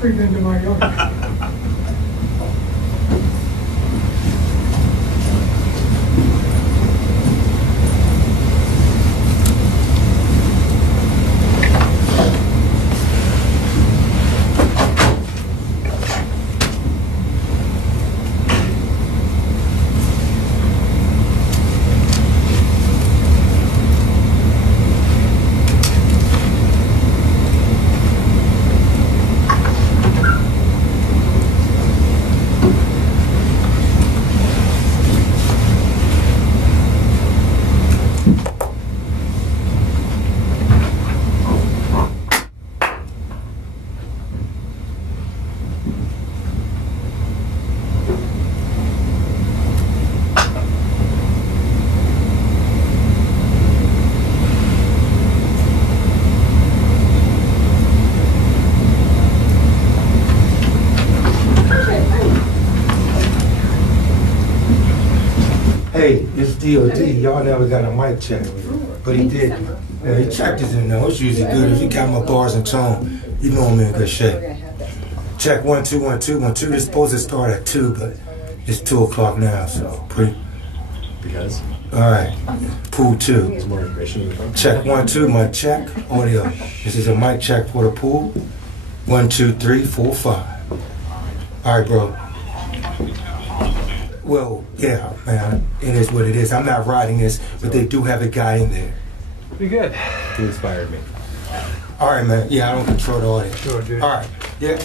creep into my yard. Hey, it's DOD. Y'all never got a mic check, but he did. Yeah, he checked us in there. It's usually good. If he got my bars and tone, you know I'm in good shape. Check 1 2 1 2 1 2. This supposed to start at 2, but it's 2 o'clock now, so pretty. Because? All right. Pool 2. There's more information. Check 1 2. Mic check. Audio. This is a mic check for the pool. 1 2 3 4 5. All right, bro. Well, yeah, man, it is what it is. I'm not riding this, but they do have a guy in there. Pretty good. He inspired me. All right, man. Yeah, I don't control the audience. Sure, dude. All right. Yeah.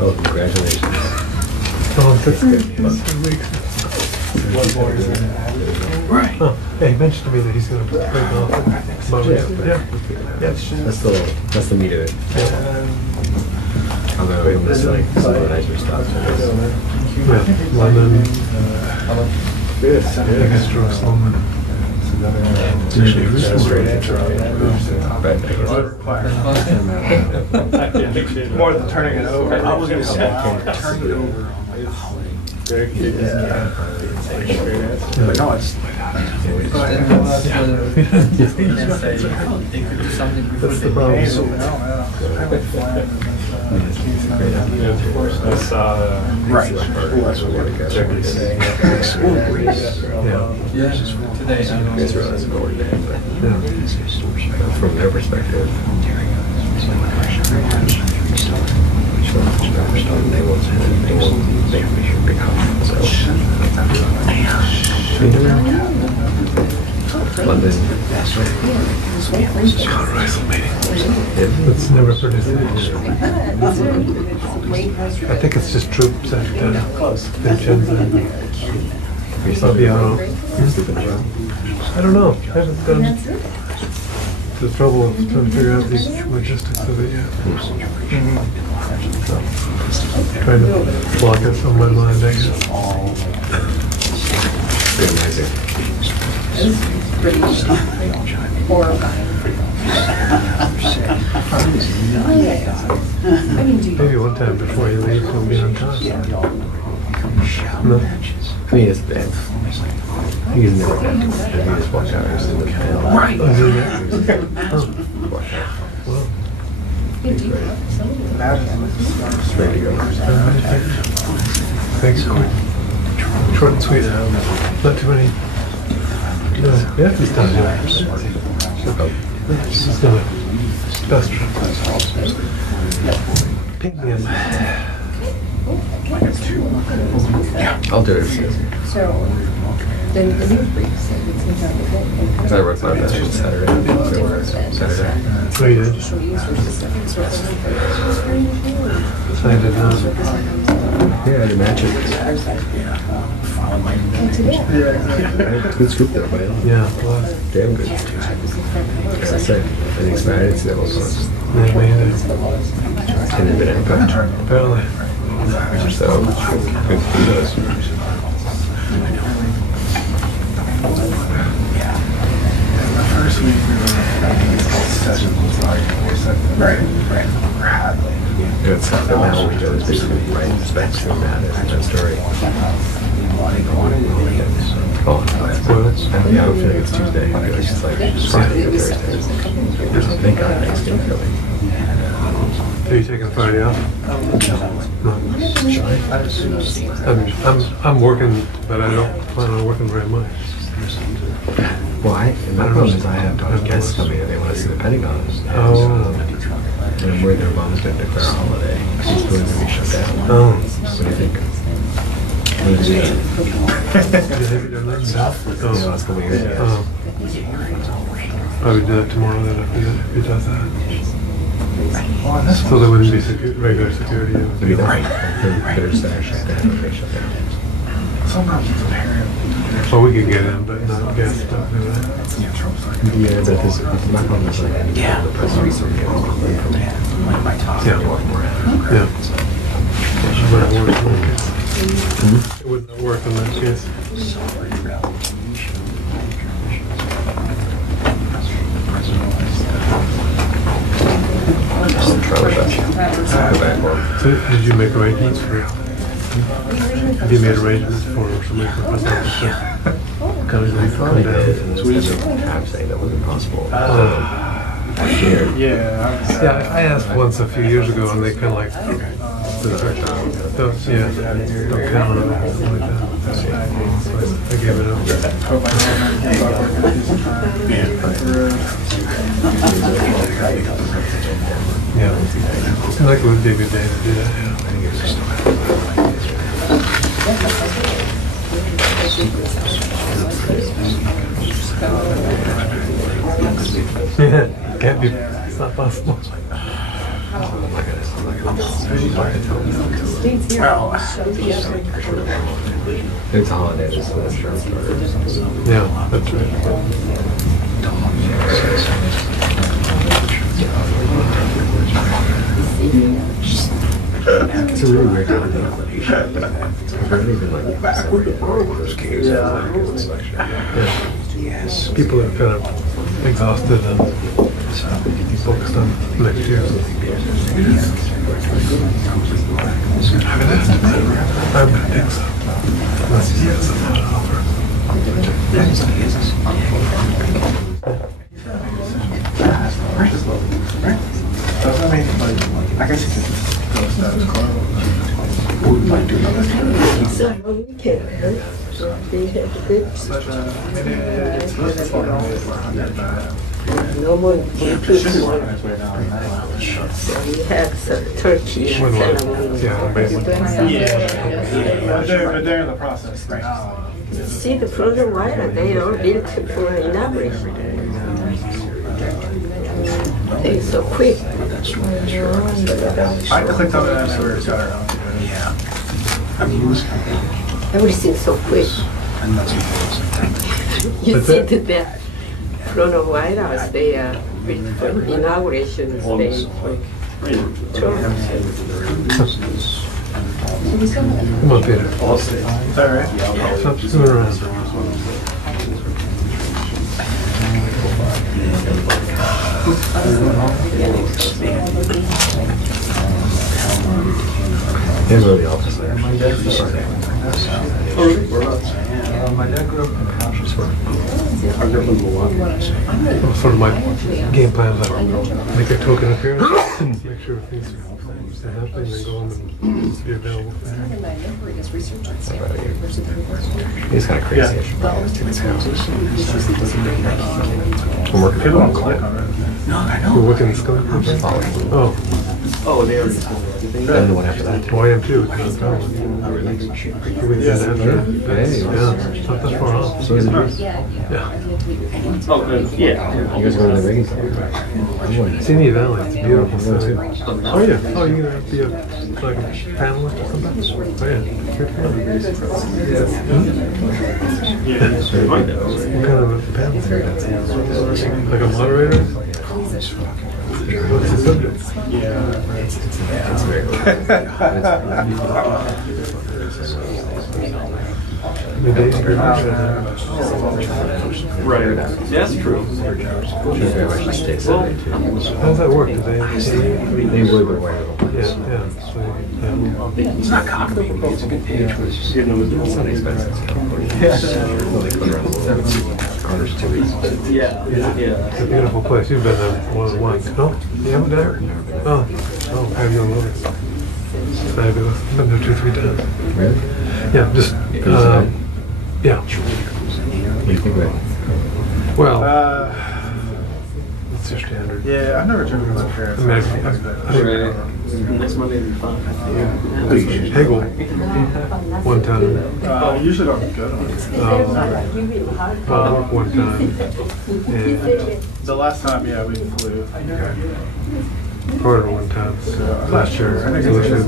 Oh, congratulations. Oh, that's good. Right. Oh, yeah, he mentioned to me that he's going to play golf at Maurice. Yeah. That's the meat of it. I'll go in this like supervisor stuff. Yeah, London. Extra Sloman. More than turning it over. I was going to say, turning it over. But no, it's that's the problem. That's right. From their perspective. They won't become London. It's never produced anything. I think it's just troops at Vincenzo. Fabiano. I don't know. I haven't done the trouble of trying to figure out the logistics of it yet. So, trying to block it from my mind, I guess. Pretty amazing. Maybe one time before you leave, he'll be on time. No? I mean, it's bad. He's never dead. He just walked out and stood there. Right. Oh, is he there? Oh. Walked out. Well. He's ready. He's ready to go. Thanks, quick. Short and sweet. Not too many. Yeah, he's done it. He's done it. Best. Ping me in. I'll do it. So, the news brief said it's going to be Because I wrote about that on Saturday. Oh, you did? I did not. Yeah, I'd imagine. Good scoop there, buddy. Yeah, well, Damn good. Like I said, I think it's mad. It's that was yeah, man. 10 minute impact. Apparently. So, good for those. First week we were sessions was like we're Hadley. It's now we go to basically right specs from that story. Oh, yeah, I don't feel like it's Tuesday. I feel like it's like Friday or Thursday. Thank God next day, really. Are you taking Friday off? No. I'm working, but I don't plan on working very much. Well, my problem is I have guests coming and they want to see the Pentagon. Oh. And I'm worried their mom's going to declare a holiday. She's going to be shut down. Oh. What do you think? Yeah, That's the weird. probably do that tomorrow then if he does that. So there wouldn't be regular security. It would be Right. Thursday shut down. They shut down. Well, we can get in, but not guests don't do that. Yeah, but this my problem is like the press release will get more information. Yeah. Yeah. It wouldn't work in that case. It would not work in that case. I'll try my best. So did you make arrangements for? Have you made arrangements for somebody from Pacific? Coming I thought I down. did, and then instead of saying that wasn't possible. Here. Yeah, I asked once a few years ago, and they kind of like, don't count on it, or something like that. So I gave it up. Yeah, seems like it would be a good day to do that. Yeah. Yeah, can't be. It's not possible. Steve's here. It's a holiday, just the insurance starters. Yeah, that's right. It's a really weird holiday. I've never even like celebrated those games. Yes. People are kind of exhausted and focused on next year. I would think so. Unless he has another offer. I guess you could go status quo. So we can, they have good, no more people. So we have some turkey ceremony. Yeah, basically. But they're in the process now. See the frozen water, they all built for inauguration. They're so quick. I clicked on it after it got around. Everything's so quick. You That's see it? that front of White House, they are for inauguration stage for Trump. Come on, Peter. Is that right? Stop screwing around. Here's where the office there. My dad grew up in Rochester. I grew up in Milwaukee. Sort of my game plan is like make a token appearance, make sure things are happening, then go home and be available for that. He's kind of crazy. I should probably just take his house. I'm working People don't on click on it. No, I You're working in Skillet? Oh, Oh, they already. Then the one after that. well, I am too. It's not bad. We did that after. Yeah, it's not that far off. So is it yours? Yeah. Oh, good. Yeah. You guys going to the Vegas? Simi Valley, it's a beautiful city. Oh yeah. Oh, you're gonna be a like a panelist or something? Oh yeah. Good for you. What kind of a panel? Like a moderator? What's the subject? Yeah. It's very cool. mean, they Right. Yeah, that's true. how does that work? Do they live away. yeah, yeah. So, yeah. It's not copying, it's a good page. It's not expensive. Carter's 2 weeks. Yeah. It's a beautiful place. You've been there more than once. No? You haven't been there? Oh, have you love it? Fabulous. Been there 2-3 times. Really? Yeah, just, yeah. What do you think of it? Well, it's your standard. Yeah, I've never driven to my parents. I mean, Next Monday will be fun. Hegel, one time. Usually don't go to One time. And The last time, yeah, we flew. Florida one time. Last year. So this year,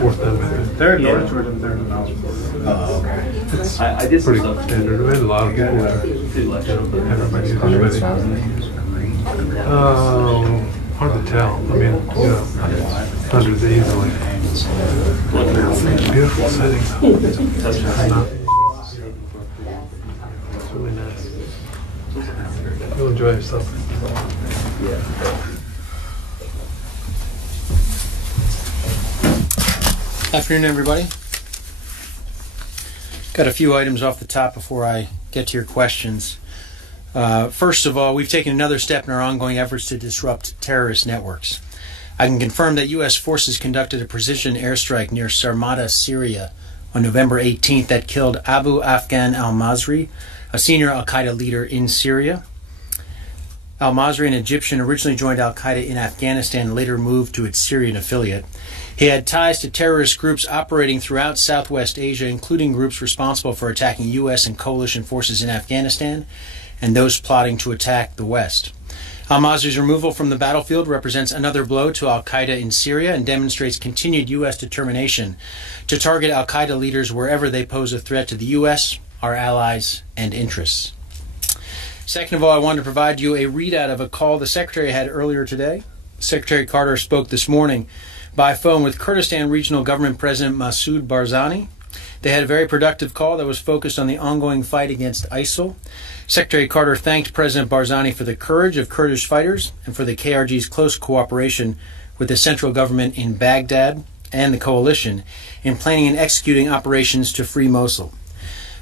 fourth time. I think. They're in North Jordan, they're in the mountains. It's I did some pretty stuff. standard. We had a lot of people there. Everybody uses it. Hard to tell. I mean, hundreds easily. Beautiful settings. It's really nice. You'll enjoy yourself. Afternoon, everybody. Got a few items off the top before I get to your questions. First of all, we've taken another step in our ongoing efforts to disrupt terrorist networks. I can confirm that U.S. forces conducted a precision airstrike near Sarmada, Syria on November 18th that killed Abu Afghan al-Masri, a senior al-Qaeda leader in Syria. Al-Masri, an Egyptian, originally joined al-Qaeda in Afghanistan and later moved to its Syrian affiliate. He had ties to terrorist groups operating throughout Southwest Asia, including groups responsible for attacking U.S. and coalition forces in Afghanistan and those plotting to attack the West. Al-Masri's removal from the battlefield represents another blow to al-Qaeda in Syria and demonstrates continued U.S. determination to target al-Qaeda leaders wherever they pose a threat to the U.S., our allies, and interests. Second of all, I wanted to provide you a readout of a call the Secretary had earlier today. Secretary Carter spoke this morning by phone with Kurdistan Regional Government President Masoud Barzani. They had a very productive call that was focused on the ongoing fight against ISIL. Secretary Carter thanked President Barzani for the courage of Kurdish fighters and for the KRG's close cooperation with the central government in Baghdad and the coalition in planning and executing operations to free Mosul.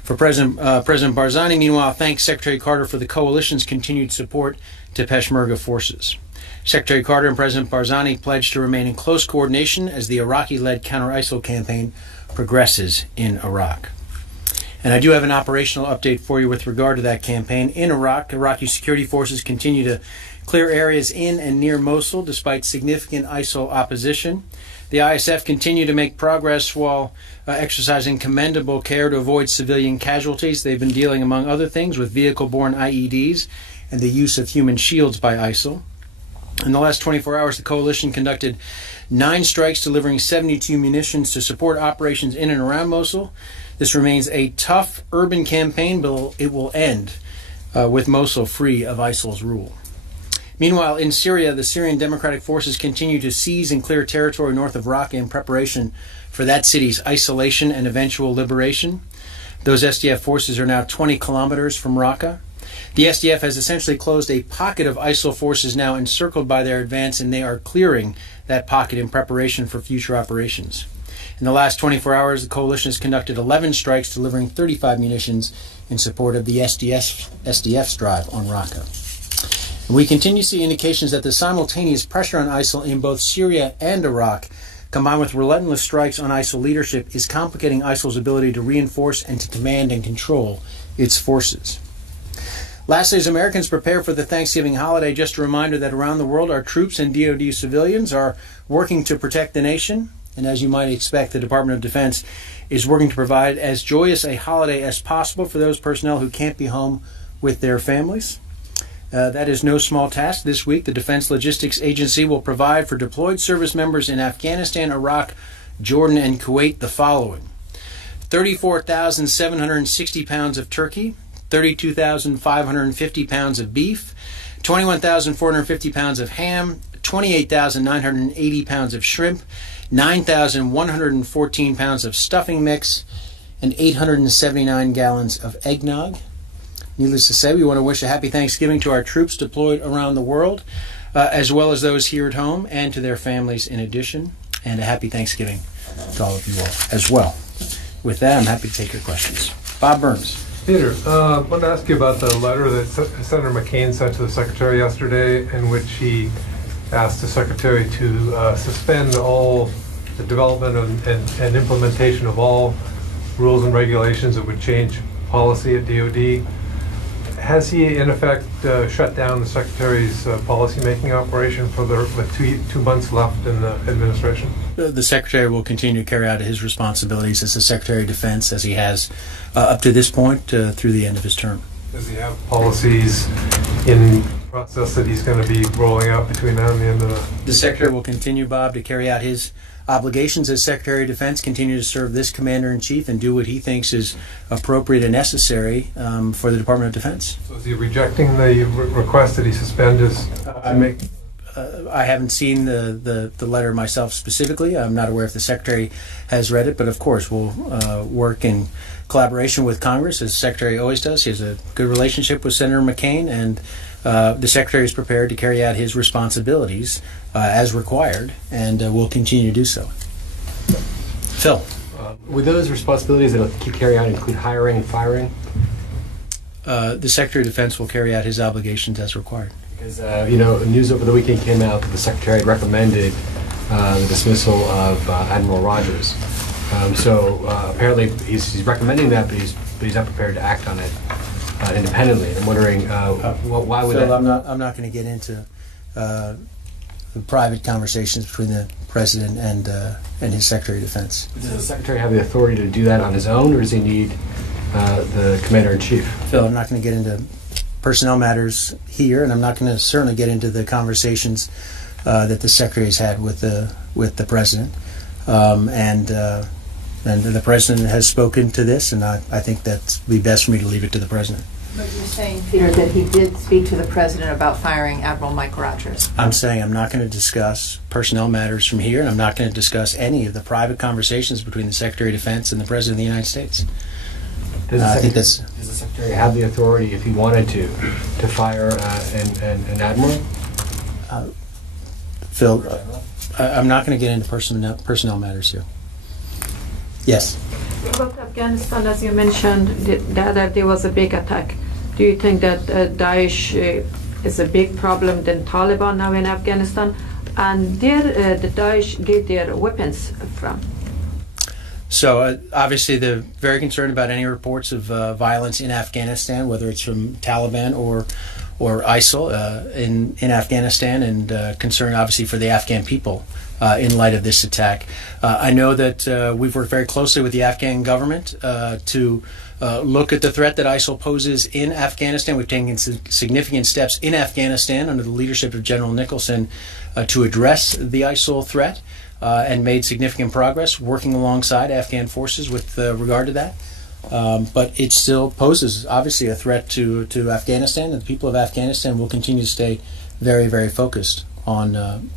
For President Barzani, meanwhile, thanked Secretary Carter for the coalition's continued support to Peshmerga forces. Secretary Carter and President Barzani pledged to remain in close coordination as the Iraqi-led counter-ISIL campaign progresses in Iraq. And I do have an operational update for you with regard to that campaign. In Iraq, Iraqi security forces continue to clear areas in and near Mosul despite significant ISIL opposition. The ISF continue to make progress while exercising commendable care to avoid civilian casualties. They've been dealing, among other things, with vehicle-borne IEDs and the use of human shields by ISIL. In the last 24 hours, the coalition conducted 9 strikes delivering 72 munitions to support operations in and around Mosul. This remains a tough urban campaign, but it will end with Mosul free of ISIL's rule. Meanwhile, in Syria, the Syrian Democratic Forces continue to seize and clear territory north of Raqqa in preparation for that city's isolation and eventual liberation. Those SDF forces are now 20 kilometers from Raqqa. The SDF has essentially closed a pocket of ISIL forces now encircled by their advance, and they are clearing that pocket in preparation for future operations. In the last 24 hours, the coalition has conducted 11 strikes, delivering 35 munitions in support of the SDF's drive on Raqqa. And we continue to see indications that the simultaneous pressure on ISIL in both Syria and Iraq, combined with relentless strikes on ISIL leadership, is complicating ISIL's ability to reinforce and to command and control its forces. Lastly, as Americans prepare for the Thanksgiving holiday, just a reminder that around the world, our troops and DoD civilians are working to protect the nation. And as you might expect, the Department of Defense is working to provide as joyous a holiday as possible for those personnel who can't be home with their families. That is no small task. This week, the Defense Logistics Agency will provide for deployed service members in Afghanistan, Iraq, Jordan, and Kuwait the following: 34,760 pounds of turkey, 32,550 pounds of beef, 21,450 pounds of ham, 28,980 pounds of shrimp, 9,114 pounds of stuffing mix, and 879 gallons of eggnog. Needless to say, we want to wish a happy Thanksgiving to our troops deployed around the world, as well as those here at home, and to their families in addition. And a happy Thanksgiving to all of you all as well. With that, I'm happy to take your questions. Bob Burns. Peter, I wanted to ask you about the letter that Senator McCain sent to the Secretary yesterday, in which he asked the Secretary to suspend all the development and implementation of all rules and regulations that would change policy at DOD. Has he, in effect, shut down the Secretary's policy-making operation with 2 months left in the administration? The Secretary will continue to carry out his responsibilities as the Secretary of Defense, as he has up to this point through the end of his term. Does he have policies in process that he's going to be rolling out between now and the end of the... The Secretary will continue, Bob, to carry out his obligations as Secretary of Defense, continue to serve this Commander-in-Chief, and do what he thinks is appropriate and necessary for the Department of Defense. So is he rejecting the request that he suspend his... I haven't seen the letter myself specifically. I'm not aware if the Secretary has read it, but of course we'll work in collaboration with Congress, as the Secretary always does. He has a good relationship with Senator McCain, and the Secretary is prepared to carry out his responsibilities as required, and will continue to do so. Phil. Would those responsibilities that he'll carry out include hiring and firing? The Secretary of Defense will carry out his obligations as required. Because, news over the weekend came out that the Secretary had recommended the dismissal of Admiral Rogers. Apparently he's recommending that, but he's not prepared to act on it independently. I'm wondering why would Phil, that... I'm not going to get into the private conversations between the President and his Secretary of Defense. Does the Secretary have the authority to do that on his own, or does he need the Commander-in-Chief? Phil, I'm not going to get into personnel matters here, and I'm not going to certainly get into the conversations that the Secretary has had with the President. And the President has spoken to this, and I think that would be best for me to leave it to the President. But you're saying, Peter, that he did speak to the President about firing Admiral Mike Rogers. I'm saying I'm not going to discuss personnel matters from here, and I'm not going to discuss any of the private conversations between the Secretary of Defense and the President of the United States. Does the Secretary have the authority, if he wanted to fire an Admiral? Phil, I'm not going to get into personnel matters here. Yes? About Afghanistan, as you mentioned, that there was a big attack. Do you think that Daesh is a big problem than Taliban now in Afghanistan? And did the Daesh get their weapons from? So obviously they're very concerned about any reports of violence in Afghanistan, whether it's from Taliban or ISIL in Afghanistan, and concerned obviously for the Afghan people in light of this attack. I know that we've worked very closely with the Afghan government to look at the threat that ISIL poses in Afghanistan. We've taken significant steps in Afghanistan under the leadership of General Nicholson to address the ISIL threat. And made significant progress working alongside Afghan forces with regard to that. But it still poses, obviously, a threat to Afghanistan, and the people of Afghanistan will continue to stay very, very focused on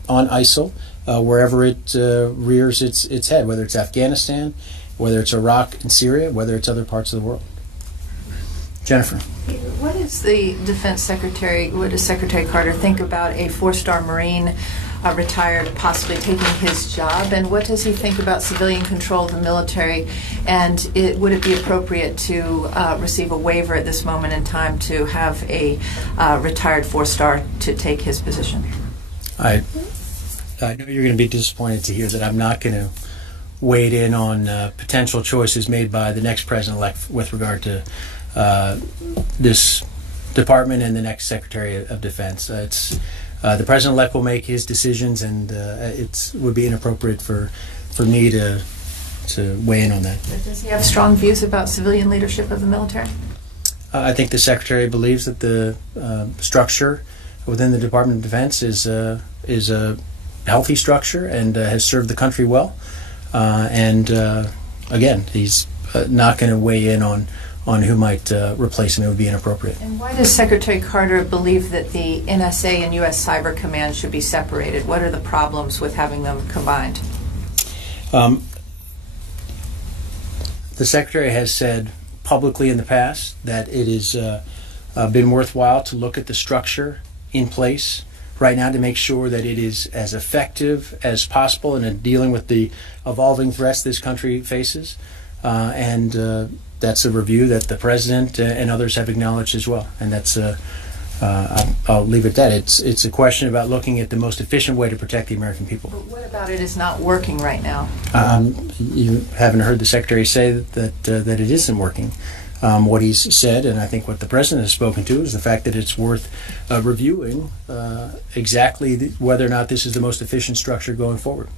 ISIL wherever it rears its head, whether it's Afghanistan, whether it's Iraq and Syria, whether it's other parts of the world. Jennifer. What is the Defense Secretary, what does Secretary Carter think about a four-star Marine retired possibly taking his job, and what does he think about civilian control of the military, and would it be appropriate to receive a waiver at this moment in time to have a retired four-star to take his position? I know you're going to be disappointed to hear that I'm not going to wade in on potential choices made by the next president-elect with regard to this department and the next Secretary of Defense. The President-elect will make his decisions, and it would be inappropriate for me to weigh in on that. Does he have strong views about civilian leadership of the military? I think the Secretary believes that the structure within the Department of Defense is a healthy structure and has served the country well. Again, he's not going to weigh in on who might replace him. It would be inappropriate. And why does Secretary Carter believe that the NSA and U.S. Cyber Command should be separated? What are the problems with having them combined? The Secretary has said publicly in the past that it has been worthwhile to look at the structure in place right now to make sure that it is as effective as possible in dealing with the evolving threats this country faces. And that's a review that the President and others have acknowledged as well. And that's I'll leave it at that. It's a question about looking at the most efficient way to protect the American people. But what about it is not working right now? You haven't heard the Secretary say that it isn't working. What he's said, and I think what the President has spoken to, is the fact that it's worth reviewing exactly whether or not this is the most efficient structure going forward.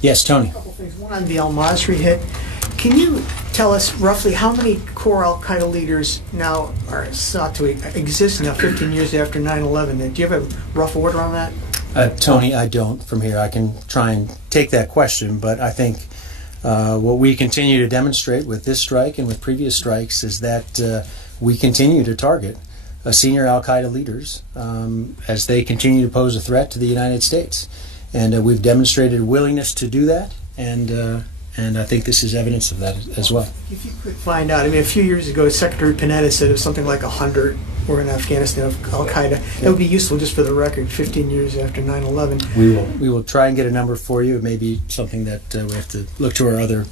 Yes, Tony. A couple things. One on the al-Masri hit. Can you tell us roughly how many core al-Qaeda leaders now are sought to exist now 15 years after 9/11? Do you have a rough order on that? Tony, I don't from here. I can try and take that question, but I think what we continue to demonstrate with this strike and with previous strikes is that we continue to target senior al-Qaeda leaders as they continue to pose a threat to the United States. And we've demonstrated a willingness to do that, and I think this is evidence of that as well. If you could find out, I mean, a few years ago, Secretary Panetta said it was something like 100 were in Afghanistan of al-Qaeda. That would be useful just for the record, 15 years after 9/11. We will try and get a number for you. It may be something that we have to look to our other,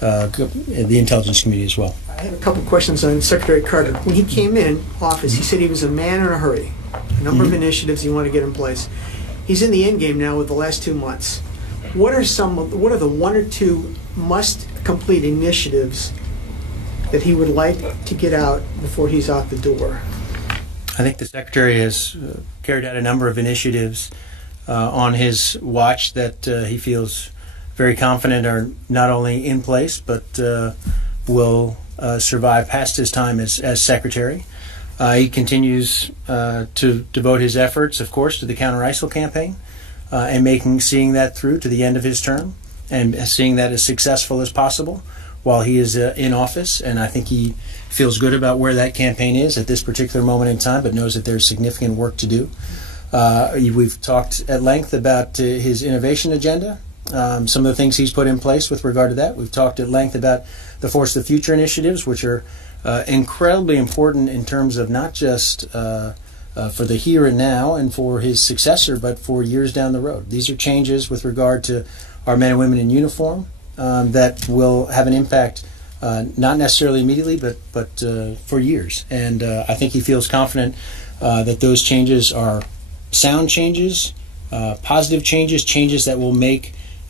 the intelligence community as well. I have a couple questions on Secretary Carter. When he came in office, he said he was a man in a hurry. A number of initiatives he wanted to get in place. He's in the end game now with the last 2 months. What are the one or two must-complete initiatives that he would like to get out before he's out the door? I think the Secretary has carried out a number of initiatives on his watch that he feels very confident are not only in place, but will survive past his time as Secretary. He continues to devote his efforts, of course, to the counter-ISIL campaign and seeing that through to the end of his term and seeing that as successful as possible while he is in office. And I think he feels good about where that campaign is at this particular moment in time, but knows that there's significant work to do. We've talked at length about his innovation agenda, some of the things he's put in place with regard to that. We've talked at length about the Force of the Future initiatives, which are incredibly important in terms of not just for the here and now and for his successor, but for years down the road. These are changes with regard to our men and women in uniform that will have an impact not necessarily immediately, but for years. And I think he feels confident that those changes are sound changes, positive changes, changes that will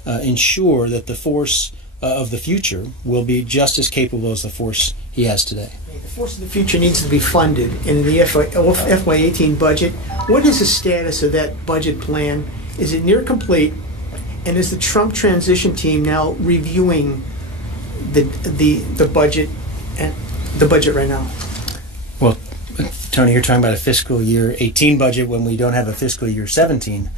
ensure that the force of the future will be just as capable as the force he has today. The Force of the Future needs to be funded. In the FY18 budget, what is the status of that budget plan? Is it near complete? And is the Trump transition team now reviewing the budget and the budget right now? Well, Tony, you're talking about a fiscal year 18 budget when we don't have a fiscal year 17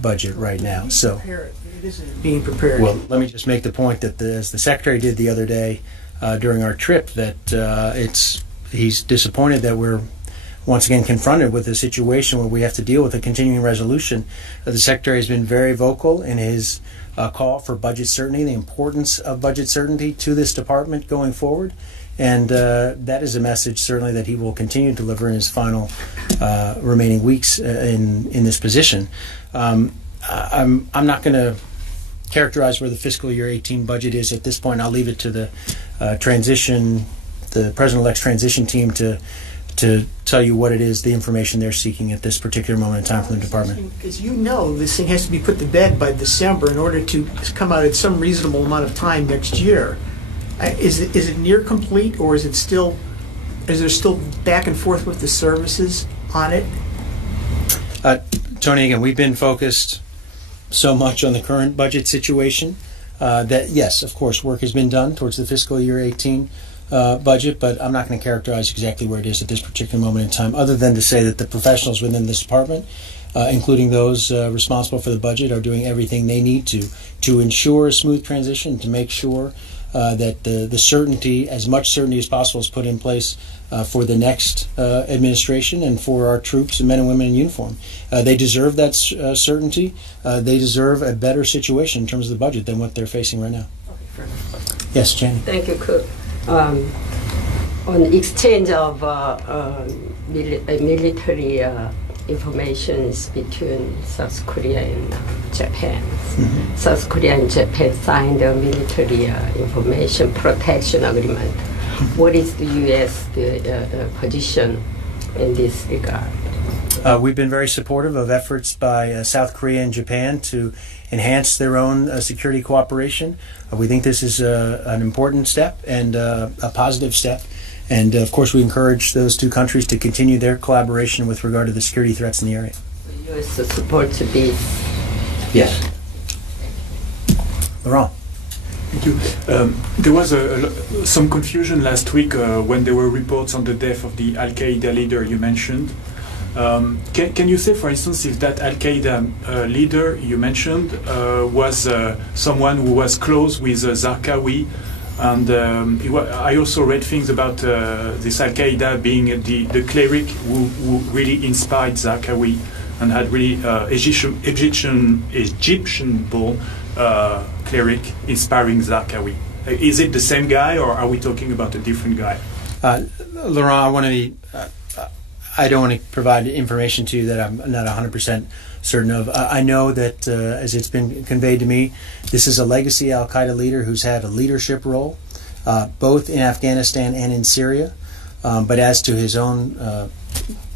budget right now. So it isn't being prepared. Well, let me just make the point that as the Secretary did the other day during our trip, that he's disappointed that we're once again confronted with a situation where we have to deal with a continuing resolution. The Secretary has been very vocal in his call for budget certainty, the importance of budget certainty to this department going forward. And that is a message certainly that he will continue to deliver in his final remaining weeks in this position. I'm not going to characterize where the fiscal year 18 budget is at this point. I'll leave it to the President-elect's transition team to tell you what it is, the information they're seeking at this particular moment in time from the department. Because you know this thing has to be put to bed by December in order to come out at some reasonable amount of time next year. Is it near complete, or is there still back and forth with the services on it? Tony, again, we've been focused so much on the current budget situation that, yes, of course, work has been done towards the fiscal year 18 budget, but I'm not going to characterize exactly where it is at this particular moment in time, other than to say that the professionals within this department, including those responsible for the budget, are doing everything they need to ensure a smooth transition, to make sure that the certainty, as much certainty as possible, is put in place for the next administration and for our troops and men and women in uniform. They deserve that certainty. They deserve a better situation in terms of the budget than what they're facing right now. Okay. Yes, Jenny. Thank you, Cook. On exchange of military informations between South Korea and Japan. South Korea and Japan signed a military information protection agreement. What is the U.S. position in this regard? We've been very supportive of efforts by South Korea and Japan to enhance their own security cooperation. We think this is an important step and a positive step. And of course, we encourage those two countries to continue their collaboration with regard to the security threats in the area. The U.S. supports this. Yes. Laurent. Thank you. There was some confusion last week when there were reports on the death of the Al-Qaeda leader you mentioned. Can you say, for instance, if that Al-Qaeda leader you mentioned was someone who was close with Zarqawi? And I also read things about this Al-Qaeda being the cleric who really inspired Zarqawi and had really Egyptian-born cleric inspiring Zarqawi. Is it the same guy, or are we talking about a different guy? Laurent, I don't want to provide information to you that I'm not 100% certain of. I know that, as it's been conveyed to me, this is a legacy Al-Qaeda leader who's had a leadership role, both in Afghanistan and in Syria. But as to his own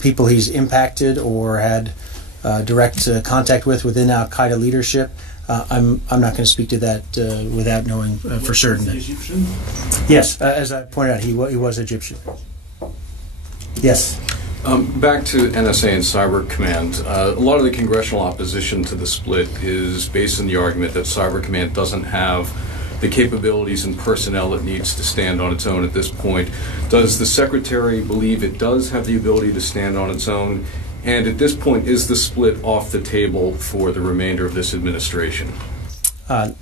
people he's impacted or had direct contact with within Al-Qaeda leadership, I'm not going to speak to that without knowing for certain. Egyptian? Yes, as I pointed out, he was Egyptian. Yes. Back to NSA and Cyber Command. A lot of the congressional opposition to the split is based on the argument that Cyber Command doesn't have the capabilities and personnel it needs to stand on its own at this point. Does the Secretary believe it does have the ability to stand on its own? And at this point, is the split off the table for the remainder of this administration? I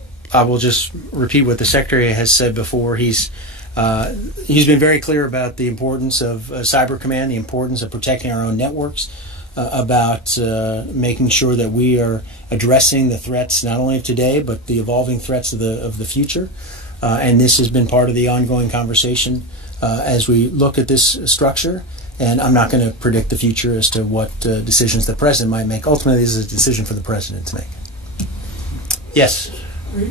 will just repeat what the Secretary has said before. He's been very clear about the importance of Cyber Command, the importance of protecting our own networks, about making sure that we are addressing the threats not only of today but the evolving threats of the future. And this has been part of the ongoing conversation as we look at this structure. And I'm not going to predict the future as to what decisions the President might make. Ultimately, this is a decision for the President to make. Yes.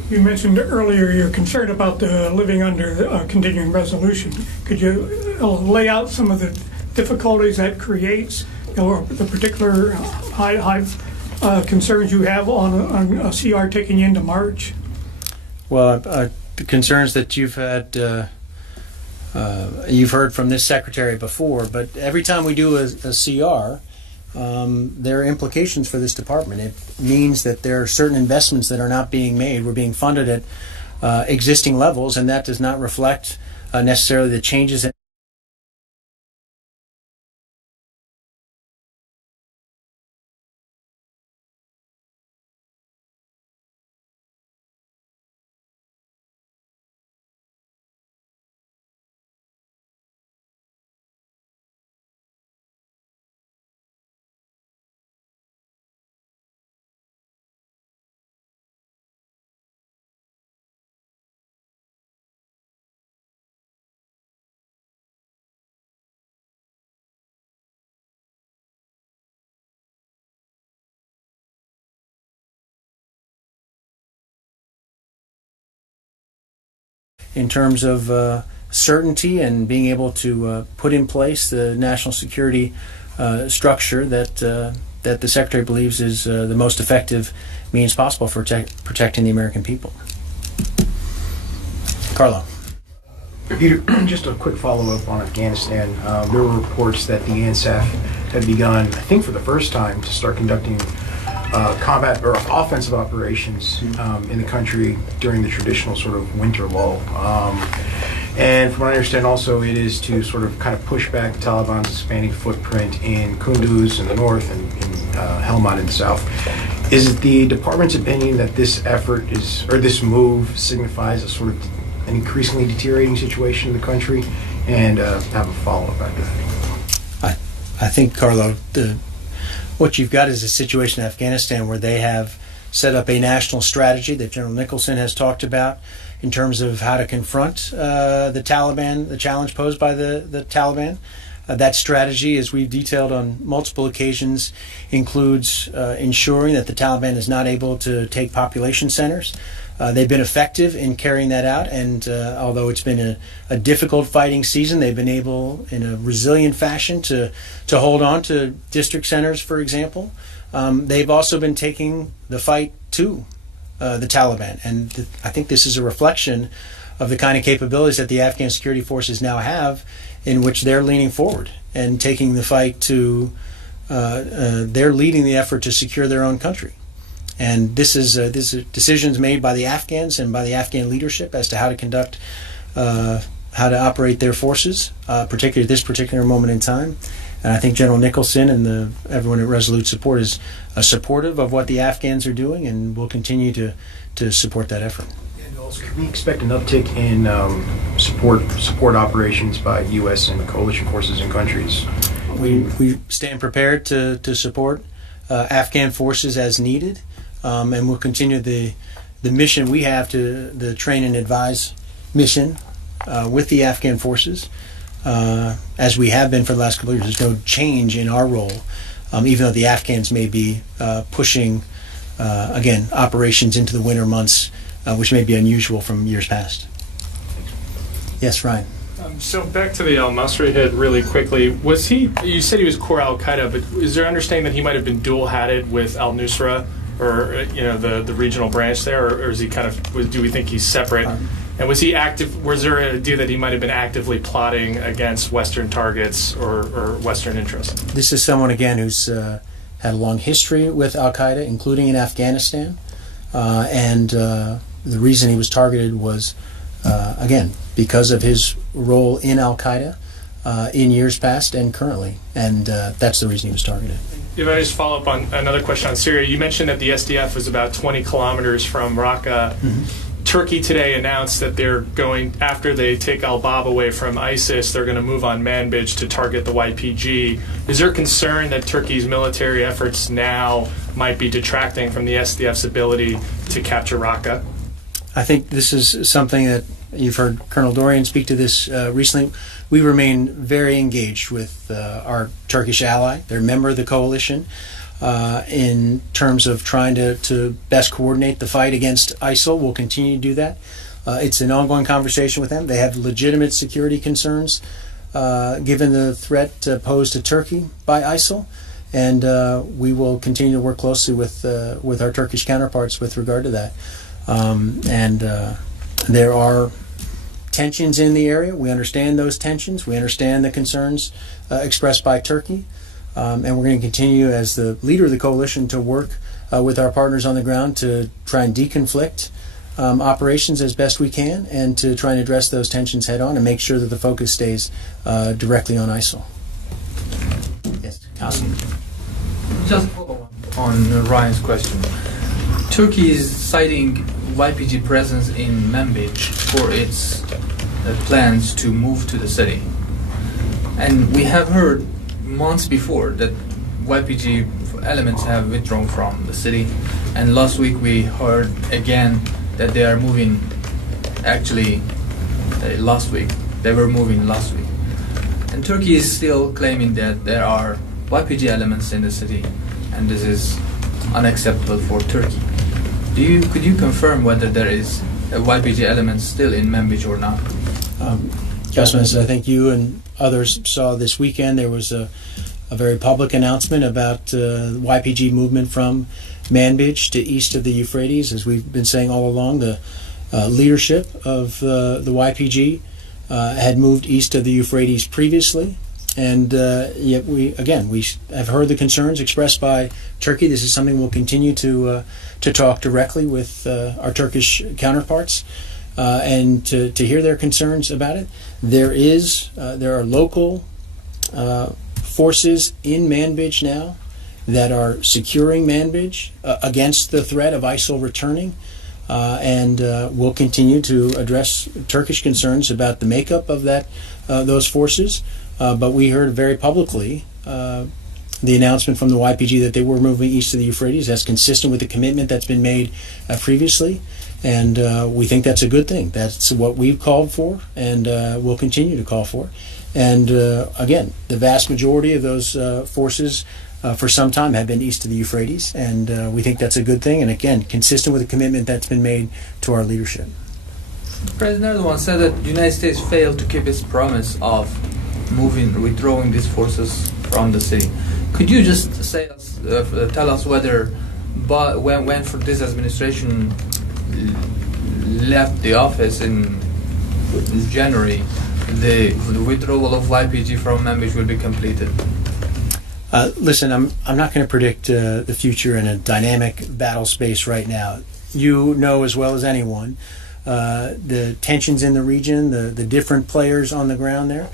You mentioned earlier you're concerned about living under a continuing resolution. Could you lay out some of the difficulties that creates, or the particular high concerns you have on a CR taking you into March? Well, the concerns that you've had, you've heard from this Secretary before, but every time we do a CR, there are implications for this department. It means that there are certain investments that are not being made. We're being funded at existing levels, and that does not reflect necessarily the changes in terms of certainty and being able to put in place the national security structure that the Secretary believes is the most effective means possible for protecting the American people. Carlo. Peter, just a quick follow-up on Afghanistan. There were reports that the ANSAF had begun, I think for the first time, to start conducting combat or offensive operations in the country during the traditional sort of winter lull. And from what I understand also, it is to sort of kind of push back the Taliban's expanding footprint in Kunduz in the north and in Helmand in the south. Is it the department's opinion that this effort is, or this move signifies a sort of an increasingly deteriorating situation in the country? And have a follow-up after that. I think, Carlo, what you've got is a situation in Afghanistan where they have set up a national strategy that General Nicholson has talked about, in terms of how to confront the Taliban, the challenge posed by the Taliban. That strategy, as we've detailed on multiple occasions, includes ensuring that the Taliban is not able to take population centers. They've been effective in carrying that out, and although it's been a difficult fighting season, they've been able, in a resilient fashion, to hold on to district centers, for example. They've also been taking the fight to the Taliban, and I think this is a reflection of the kind of capabilities that the Afghan security forces now have, in which they're leaning forward and taking the fight to, they're leading the effort to secure their own country. And this is decisions made by the Afghans and by the Afghan leadership as to how to conduct, how to operate their forces, particularly at this particular moment in time. And I think General Nicholson and everyone at Resolute Support is supportive of what the Afghans are doing, and will continue to support that effort. And also, can we expect an uptick in support operations by U.S. and coalition forces in countries? We stand prepared to support Afghan forces as needed. And we'll continue the mission we have, to the train and advise mission with the Afghan forces, as we have been for the last couple of years. There's no change in our role, even though the Afghans may be pushing, again, operations into the winter months, which may be unusual from years past. Yes, Ryan. So back to the al-Masri hit really quickly. Was he? You said he was core Al-Qaeda, but is there understanding that he might have been dual-hatted with al-Nusra, or the regional branch there, or is he kind of? Do we think he's separate? And was he active? Was there an idea that he might have been actively plotting against Western targets or Western interests? This is someone, again, who's had a long history with Al-Qaeda, including in Afghanistan, and the reason he was targeted was, again, because of his role in Al-Qaeda in years past and currently, and that's the reason he was targeted. If I just follow up on another question on Syria, you mentioned that the SDF was about 20 kilometers from Raqqa. Mm-hmm. Turkey today announced that they're going, after they take al-Bab away from ISIS, they're going to move on Manbij to target the YPG. Is there concern that Turkey's military efforts now might be detracting from the SDF's ability to capture Raqqa? I think this is something that you've heard Colonel Dorian speak to this recently. We remain very engaged with our Turkish ally. They're a member of the coalition in terms of trying to best coordinate the fight against ISIL. We'll continue to do that. It's an ongoing conversation with them. They have legitimate security concerns given the threat posed to Turkey by ISIL, and we will continue to work closely with our Turkish counterparts with regard to that. There are tensions in the area. We understand those tensions. We understand the concerns expressed by Turkey. And we're going to continue, as the leader of the coalition, to work with our partners on the ground to try and deconflict operations as best we can, and to try and address those tensions head on and make sure that the focus stays directly on ISIL. Yes, Kasim. Just follow up on Ryan's question. Turkey is citing YPG presence in Manbij for its plans to move to the city. And we have heard months before that YPG elements have withdrawn from the city. And last week we heard again that they are moving, actually last week. They were moving last week. And Turkey is still claiming that there are YPG elements in the city, and this is unacceptable for Turkey. Could you confirm whether there is a YPG element still in Manbij or not? Councilman, as I think you and others saw this weekend, there was a very public announcement about YPG movement from Manbij to east of the Euphrates. As we've been saying all along, the leadership of the YPG had moved east of the Euphrates previously. And yet we have heard the concerns expressed by Turkey. This is something we'll continue to talk directly with our Turkish counterparts and to hear their concerns about it. There are local forces in Manbij now that are securing Manbij against the threat of ISIL returning. And we'll continue to address Turkish concerns about the makeup of those forces. But we heard very publicly the announcement from the YPG that they were moving east of the Euphrates. That's consistent with the commitment that's been made previously. And we think that's a good thing. That's what we've called for, and we'll continue to call for. And again, the vast majority of those forces for some time have been east of the Euphrates, and we think that's a good thing, and again, consistent with the commitment that's been made to our leadership. President Erdogan said that the United States failed to keep its promise of withdrawing these forces from the city. Could you just tell us whether, when for this administration left the office in January, the withdrawal of YPG from Manbij will be completed? Listen, I'm not going to predict the future in a dynamic battle space right now. You know as well as anyone the tensions in the region, the different players on the ground there.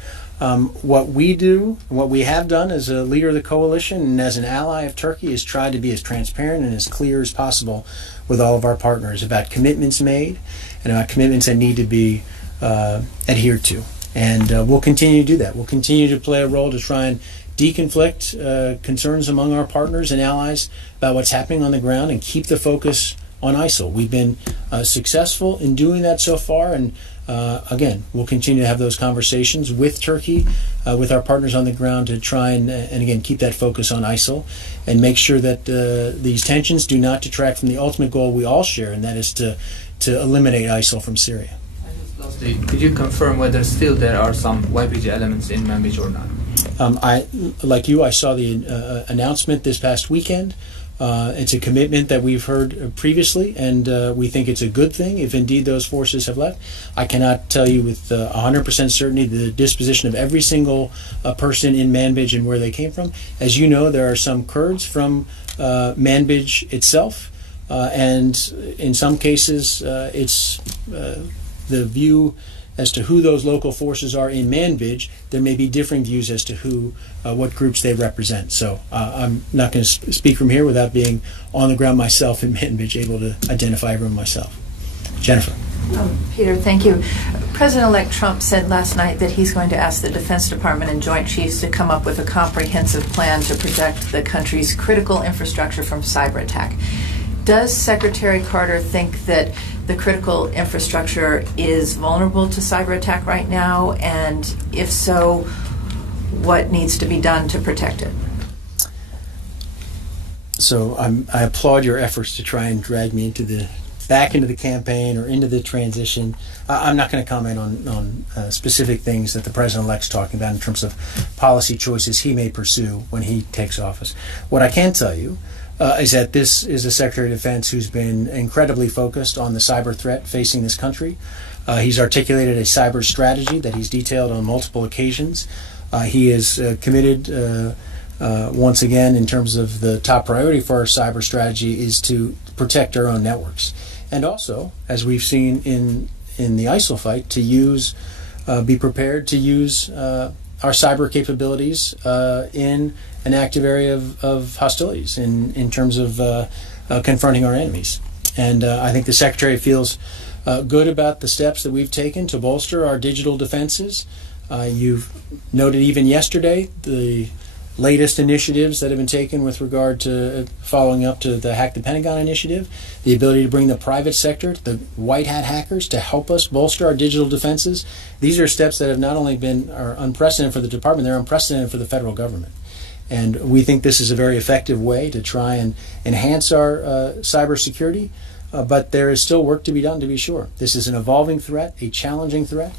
What we do, what we have done as a leader of the coalition and as an ally of Turkey is try to be as transparent and as clear as possible with all of our partners about commitments made and about commitments that need to be adhered to. And we'll continue to do that. We'll continue to play a role to try and deconflict concerns among our partners and allies about what's happening on the ground and keep the focus on ISIL. We've been successful in doing that so far, and again, we'll continue to have those conversations with Turkey, with our partners on the ground to try and again, keep that focus on ISIL and make sure that these tensions do not detract from the ultimate goal we all share, and that is to eliminate ISIL from Syria. Lastly, could you confirm whether still there are some YPG elements in Manbij or not? Like you, I saw the announcement this past weekend. It's a commitment that we've heard previously, and we think it's a good thing if indeed those forces have left. I cannot tell you with 100% certainty the disposition of every single person in Manbij and where they came from. As you know, there are some Kurds from Manbij itself, and in some cases it's the view as to who those local forces are in Manbij. There may be differing views as to what groups they represent. So I'm not going to speak from here without being on the ground myself in Manbij, able to identify everyone myself. Jennifer. Peter, thank you. President-elect Trump said last night that he's going to ask the Defense Department and Joint Chiefs to come up with a comprehensive plan to protect the country's critical infrastructure from cyber attack. Does Secretary Carter think that the critical infrastructure is vulnerable to cyber attack right now? And if so, what needs to be done to protect it? So I applaud your efforts to try and drag me back into the campaign or into the transition. I'm not going to comment on specific things that the President-elect's talking about in terms of policy choices he may pursue when he takes office. What I can tell you is that this is a Secretary of Defense who's been incredibly focused on the cyber threat facing this country. He's articulated a cyber strategy that he's detailed on multiple occasions. He is committed, once again, in terms of the top priority for our cyber strategy is to protect our own networks. And also, as we've seen in the ISIL fight, to be prepared to use our cyber capabilities in an active area of hostilities in terms of confronting our enemies. And I think the Secretary feels good about the steps that we've taken to bolster our digital defenses. You've noted even yesterday the latest initiatives that have been taken with regard to following up to the Hack the Pentagon initiative, the ability to bring the private sector, the white hat hackers, to help us bolster our digital defenses. These are steps that have not only been unprecedented for the department, they're unprecedented for the federal government. And we think this is a very effective way to try and enhance our cybersecurity, but there is still work to be done, to be sure. This is an evolving threat, a challenging threat.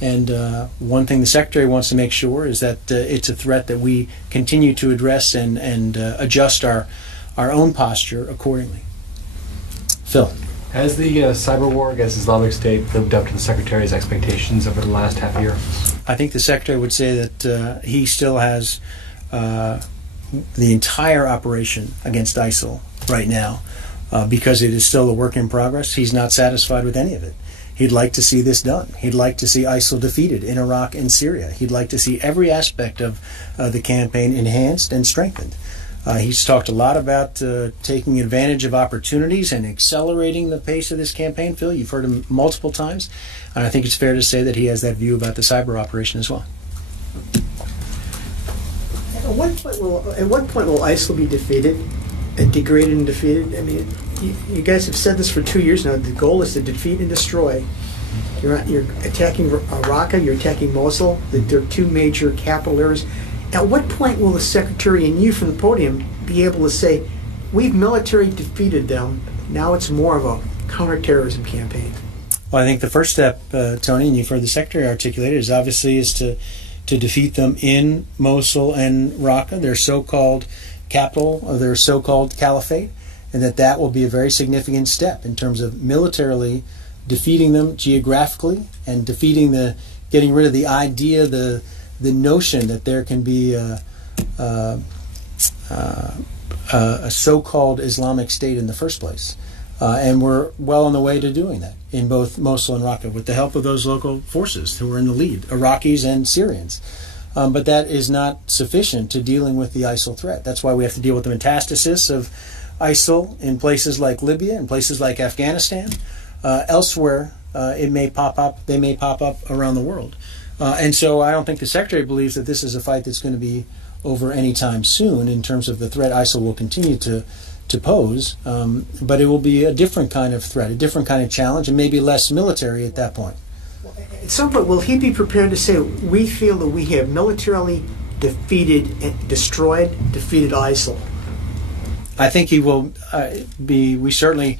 And one thing the Secretary wants to make sure is that it's a threat that we continue to address and adjust our own posture accordingly. Phil. Has the cyber war against Islamic State lived up to the Secretary's expectations over the last half year? I think the Secretary would say that he still has the entire operation against ISIL right now because it is still a work in progress. He's not satisfied with any of it. He'd like to see this done. He'd like to see ISIL defeated in Iraq and Syria. He'd like to see every aspect of the campaign enhanced and strengthened. He's talked a lot about taking advantage of opportunities and accelerating the pace of this campaign. Phil, you've heard him multiple times, and I think it's fair to say that he has that view about the cyber operation as well. At what point will ISIL be defeated, degraded and defeated? I mean, you guys have said this for 2 years now. The goal is to defeat and destroy. You're attacking Raqqa, you're attacking Mosul. They're two major capital areas. At what point will the Secretary and you from the podium be able to say, we've military defeated them, now it's more of a counterterrorism campaign? Well, I think the first step, Tony, and you've heard the Secretary articulate it, is obviously to defeat them in Mosul and Raqqa, their so-called capital, or their so-called caliphate, and that will be a very significant step in terms of militarily defeating them geographically and getting rid of the idea, the notion that there can be a so-called Islamic State in the first place. And we're well on the way to doing that in both Mosul and Raqqa with the help of those local forces who are in the lead, Iraqis and Syrians. But that is not sufficient to dealing with the ISIL threat. That's why we have to deal with the metastasis of ISIL in places like Libya, in places like Afghanistan. Elsewhere, they may pop up around the world. And so I don't think the Secretary believes that this is a fight that's going to be over anytime soon in terms of the threat ISIL will continue to pose, but it will be a different kind of threat, a different kind of challenge, and maybe less military at that point. At some point, will he be prepared to say, we feel that we have militarily defeated ISIL? I think he will we certainly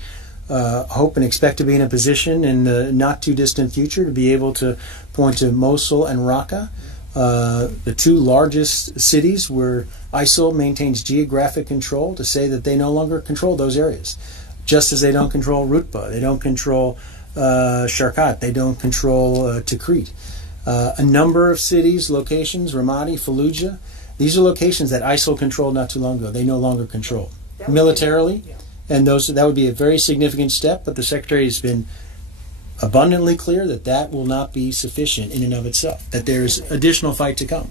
hope and expect to be in a position in the not too distant future to be able to point to Mosul and Raqqa, the two largest cities where ISIL maintains geographic control, to say that they no longer control those areas, just as they don't control Rutba, they don't control Sharqat, they don't control Tikrit. A number of cities, locations, Ramadi, Fallujah, these are locations that ISIL controlled not too long ago. They no longer control militarily, and that would be a very significant step, but the Secretary has been abundantly clear that will not be sufficient in and of itself, that there's additional fight to come.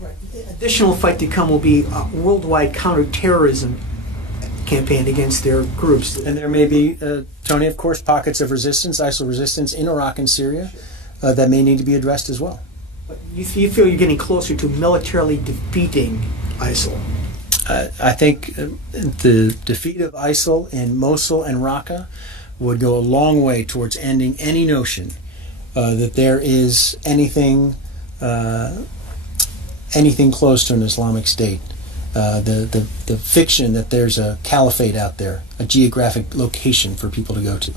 Additional fight to come will be a worldwide counterterrorism campaign against their groups. And there may be, Tony, of course, pockets of resistance, ISIL resistance in Iraq and Syria that may need to be addressed as well. But you feel you're getting closer to militarily defeating ISIL? I think the defeat of ISIL in Mosul and Raqqa would go a long way towards ending any notion that there is anything close to an Islamic State. The fiction that there's a caliphate out there, a geographic location for people to go to.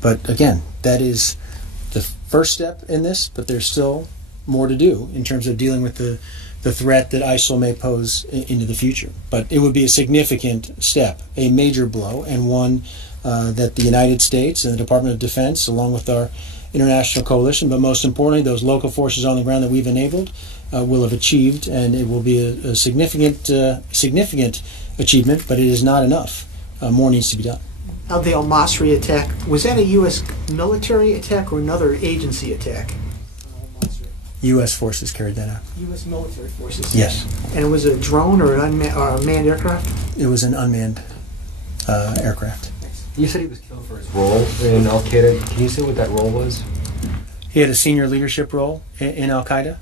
But again, that is the first step in this, but there's still more to do in terms of dealing with the threat that ISIL may pose into the future. But it would be a significant step, a major blow, and one that the United States and the Department of Defense, along with our international coalition, but most importantly, those local forces on the ground that we've enabled, will have achieved, and it will be a significant achievement, but it is not enough. More needs to be done. Now, the al-Masri attack, was that a U.S. military attack or another agency attack? U.S. forces carried that out. U.S. military forces? Yes. And it was a drone or a manned aircraft? It was an unmanned aircraft. You said he was killed for his role in Al-Qaeda. Can you say what that role was? He had a senior leadership role in Al-Qaeda.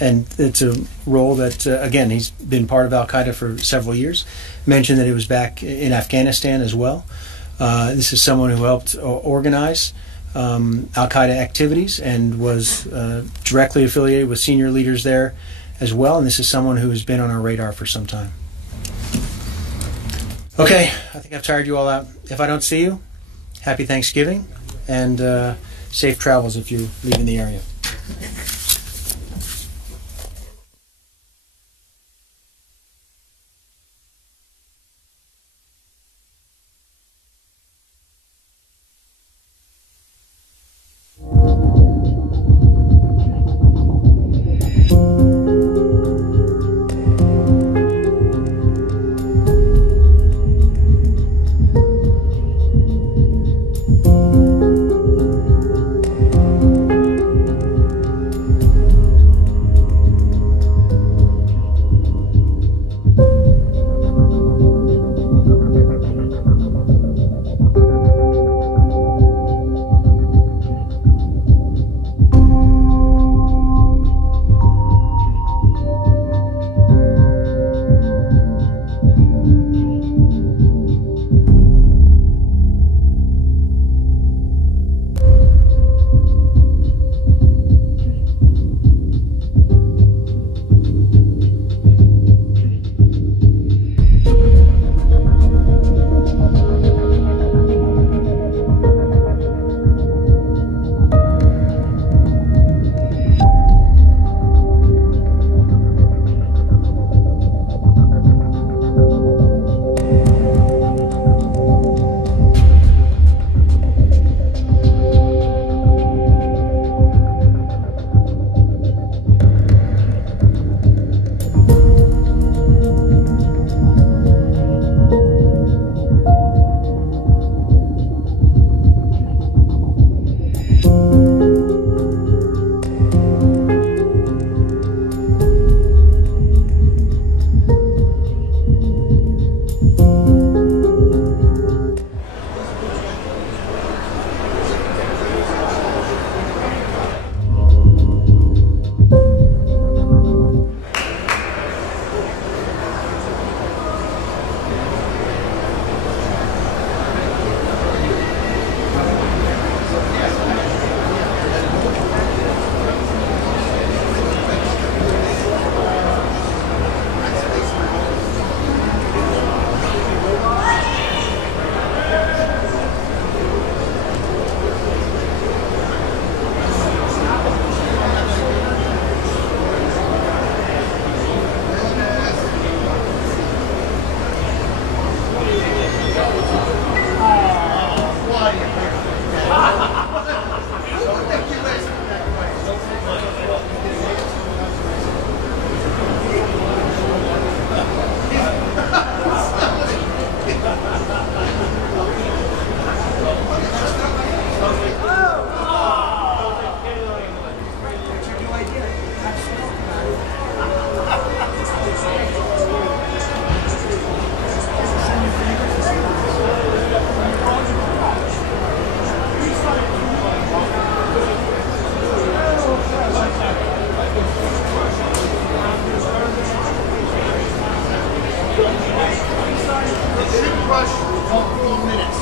And it's a role that, again, he's been part of Al-Qaeda for several years. Mentioned that he was back in Afghanistan as well. This is someone who helped organize Al-Qaeda activities and was directly affiliated with senior leaders there as well. And this is someone who has been on our radar for some time. Okay, I think I've tired you all out. If I don't see you, happy Thanksgiving and safe travels if you're leaving the area. brush, 4 minutes.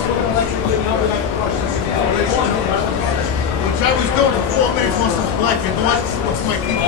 Which I was doing for 4 minutes once it's black. You know what? What's my people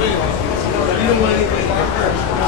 Wait, you don't want anything like that.